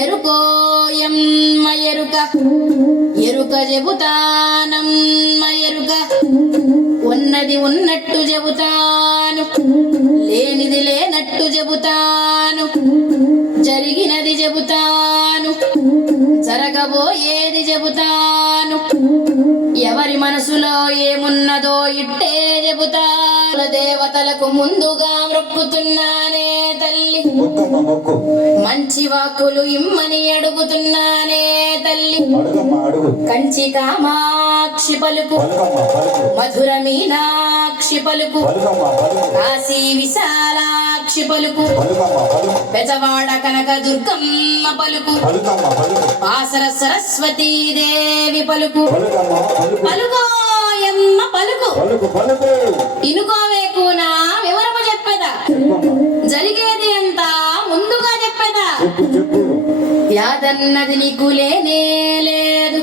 ఎరుకోయమ్మ ఎరుక ఎరుక చెబుతానమ్మ ఎరుక ఉన్నది ఉన్నట్టు చెబుతాను లేనిది లేనట్టు చెబుతాను జరిగినది చెబుతాను జరగబోయేది చెబుతాను ఎవరి మనసులో ఏమున్నదో ఇట్టే చెబుతాను దేవతలకు ముందుగా మొక్కుతున్నానే తల్లి మంచి వాక్కులు ఇమ్మని అడుగుతున్నానే తల్లి కంచి కామాక్షి పలుకు మధుర మీనాక్షి పలుకు కాశీ విశాలాక్షి పలుకు పెజవాడ కనక దుర్గమ్మ పలుకు పాసర సరస్వతీ దేవి పలుకు పలుకోయమ్మ పలుకు ఇనుకోవేకు నా వివరము చెప్పేదా జరిగేది అంతా ముందుగా చెప్పేదా వ్యాధన్నది నీకు లేనే లేదు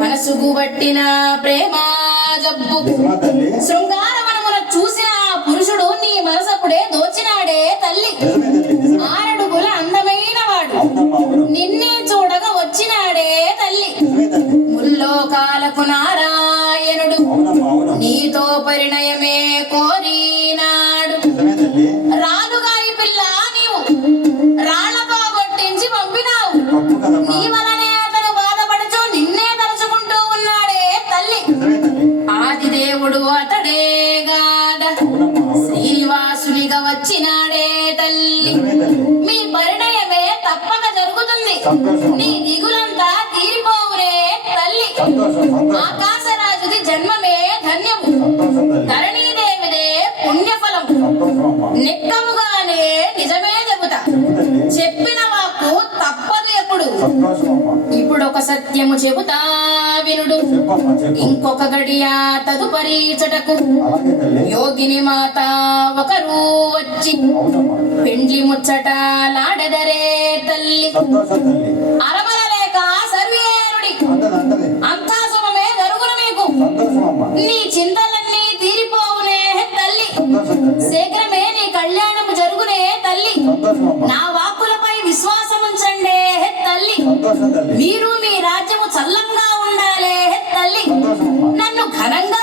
మనసుకు పట్టిన ప్రేమ జబ్బు శృంగారవనమున చూసిన పురుషుడు నీ మనసప్పుడే దోచినాడే తల్లి ఆరడుగుల అందమైన వాడు నిన్నే చూడగా వచ్చినాడే తల్లి ముల్లోకాలకు నారాయణుడు నీతో పరిణయమే కోరినాడు రాలుగాయి పిల్ల నీవు రాళ్లతో కొట్టించి పంపినావు నీ వలనే అతను బాధపడుచు నిన్నే తలుచుకుంటూ ఉన్నాడే తల్లి ఆదిదేవుడు అతడే గాద శ్రీనివాసునిగా వచ్చినాడే తల్లి మీ పరిణయమే తప్పక జరుగుతుంది నీ దిగులంతా తీరిపోవులే తల్లి ఆకాశరాజుది జన్మమే ధన్యము ధరణీదేవిదే పుణ్యఫలం నిక్కముగానే నిజమే చెబుతా చెప్పిన వాక్కు తప్పదు ఎప్పుడు ఇప్పుడు ఒక సత్యము చెబుతా వినుడు ఇంకొక గడియ తదుపరి చటకు యోగిని మాత ఒకరు వచ్చి పెండ్లి ముచ్చట లాడదరే తల్లి అరమరలేక సర్వేరుడి అంతా శుభమే జరుగును మీకు నీ చింతలన్నీ తీరిపోవునే తల్లి శీఘ్రమే నీ కళ్యాణము జరుగునే తల్లి నా వాక్కులపై విశ్వాసముంచండే తల్లి మీరు మీ రాజ్యము చల్లంగా ఉండాలే తల్లి నన్ను ఘనంగా